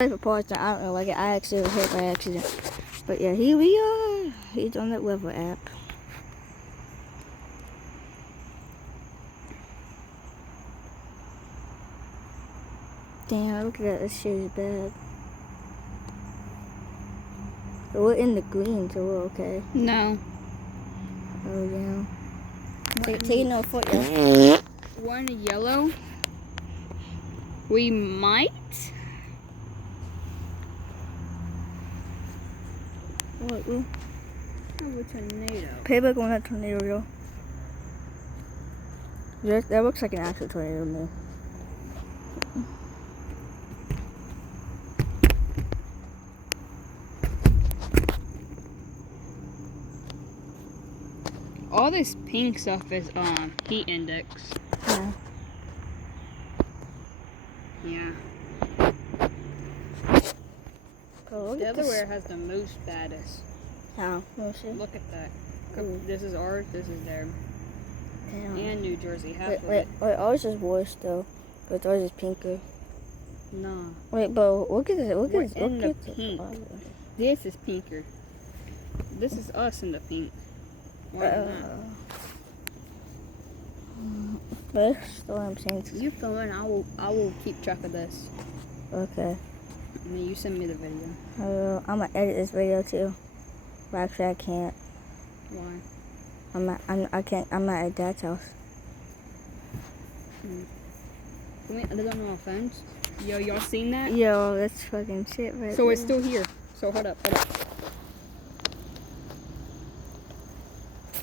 For parts, I don't know, like I accidentally hit by accident. But yeah, here we are. He's on that weather app. Damn, look at that. This shit is bad. But we're in the green, so we're okay. No. Oh, yeah. Take no foot, yeah. We're in yellow. We might. What? Have a tornado. Payback on that tornado, yo. That looks like an actual tornado, man. All this pink stuff is heat index. Yeah. Yeah. Oh, Delaware has the most baddest. How? Look at that. Ooh. This is ours, this is theirs. Damn. And New Jersey, half of Wait, it. ours is worse though. But ours is pinker. Nah. Wait, but look at this. Look We're at this. in Look the at pink. this. This is pinker. This is us in the pink. That's what I'm saying. You filming? I will keep track of this. Okay. And then you send me the video. I'm gonna edit this video too. But actually, I can't. Why? I can't. I'm not at Dad's house. Can we edit it on our phones? Yo, y'all seen that? Yo, that's fucking shit right So there. it's still here. So hold up.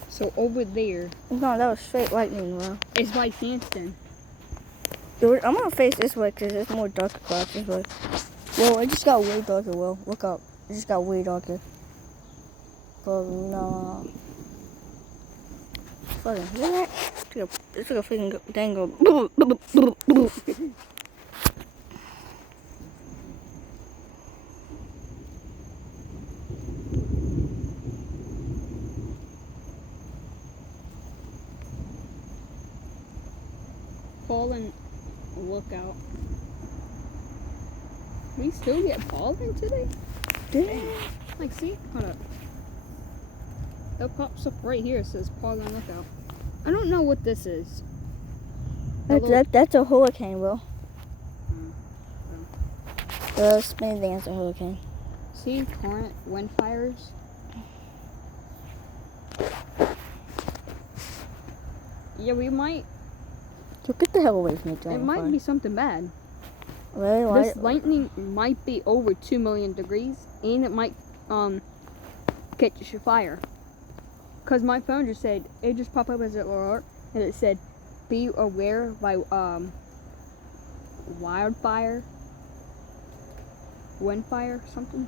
So over there. No, that was straight lightning, bro. It's by Hampton. Dude, I'm gonna face this way because it's more darker clouds this way. Yo, it just got way darker, Will. Look up. It just got way darker. But no. Fucking, look at that. It's like a freaking dangle. Pollen lookout. We still get pollen today? Damn. Like, see? Hold up. That pops up right here. It says pollen lookout. I don't know what this is. That's a hurricane, Will. Oh. The spinning thing is a hurricane. See torrent wind fires? Yeah, we might. So get the hell away from me, It might be something bad. Really? Why? This lightning might be over 2 million degrees, and it might catch a fire. Cause my phone just said it just popped up as an alert, and it said, "Be aware by wildfire, windfire, something."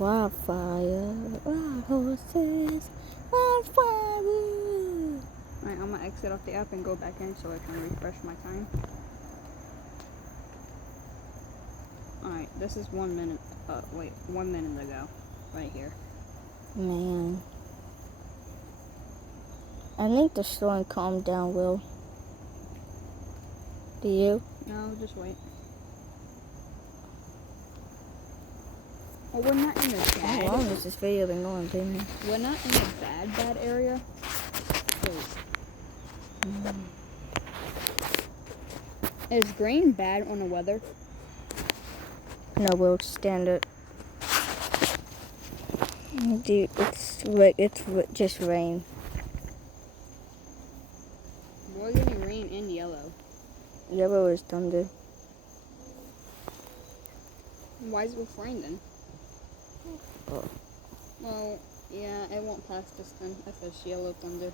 Wildfire, wild horses, wildfire. Alright, I'm gonna exit off the app and go back in so I can refresh my time. Alright, this is 1 minute. 1 minute ago, right here. Man, I think the storm calmed down, Will. Do you? No, just wait. Oh, we're not in the How bad. long has this video been going, Damien? We're not in the bad area. Is green bad on the weather? No, Will, stand it. Dude, it's just rain. We're getting rain and yellow. Yellow is thunder. Why is it rain then? Oh. Well, yeah, it won't pass this then if it's yellow thunder.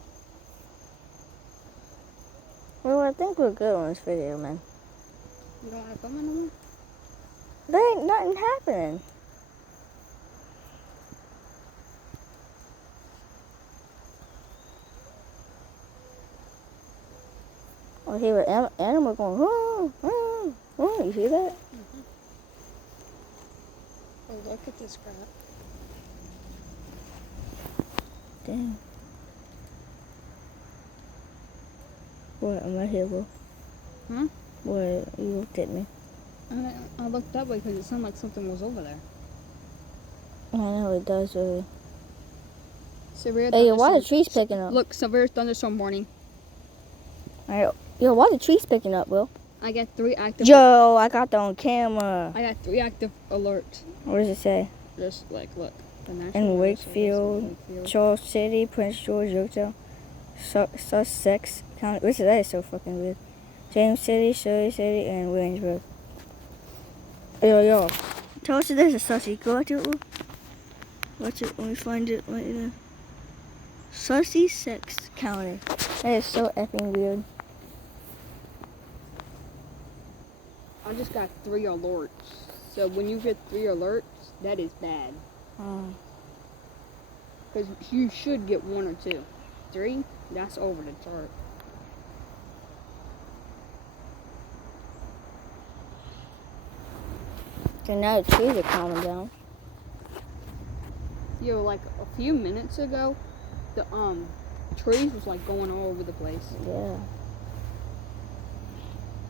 Well, I think we're good on this video, man. You don't want to film anymore? There ain't nothing happening. I hear an animal going, oh, oh, oh. You hear that? Mm-hmm. Oh, look at this crap. Damn. What? I'm right here, Will. Hmm? What? You looked at me. I looked that way because it sounded like something was over there. I know it does really. Severe Hey, why thunderstorm. the trees picking up? Look, severe thunderstorm warning. Yo, why the trees picking up, Will? I got 3 active. Yo, I got that on camera. I got 3 active alerts. What does it say? Just like look. The National In Weather Wakefield, Service in Wakefield. Charles City, Prince George, Yorktown, Sussex County. That is so fucking weird. James City, Shirley City, and Williamsburg. Yo. Tell us if there's a Sussex. Go out to it. Watch it when we find it later. Sussex County. That is so effing weird. I just got 3 alerts. So when you get 3 alerts, that is bad. Because you should get 1 or 2. 3, that's over the chart. And now the trees are calming down. Yo, like a few minutes ago, the trees was like going all over the place. Yeah.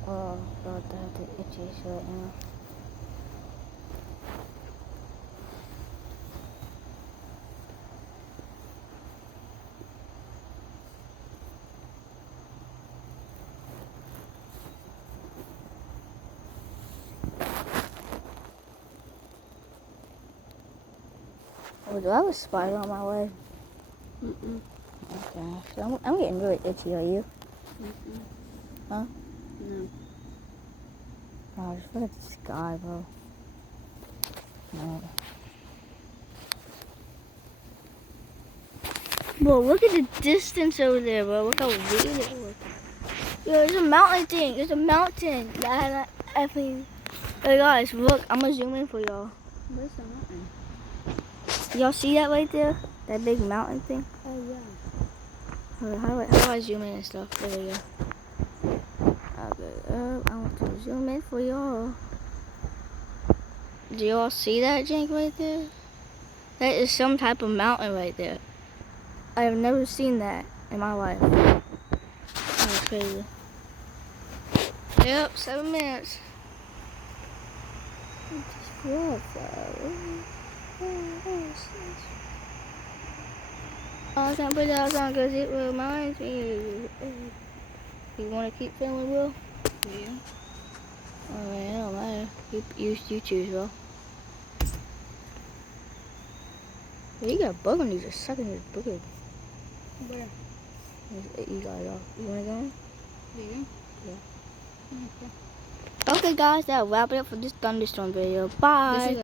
Oh, God, that the itchies right now. Oh, do I have a spider on my leg? Mm-mm. Okay, so I'm getting really itchy. Are you? Mm-mm. Huh? No. Oh, just look at the sky, bro. No. Bro, look at the distance over there, bro. Look how weird it looks. Yo, there's a mountain thing. There's a mountain. I mean, hey guys, look. I'm gonna zoom in for y'all. Where's the mountain? Y'all see that right there? That big mountain thing? Oh, yeah. How do I zoom in and stuff? There we go. Okay, I want to zoom in for y'all. Do y'all see that jank right there? That is some type of mountain right there. I have never seen that in my life. That's crazy. Yep, 7 minutes. I can't put that on because it reminds me. You want to keep filming, Will? Yeah. Alright, it don't matter. You choose, Will. Well, you got a bug on you, just sucking your booger. Where? You got it off. You want to go in? Yeah. Yeah. Okay, guys, that'll wrap it up for this thunderstorm video. Bye.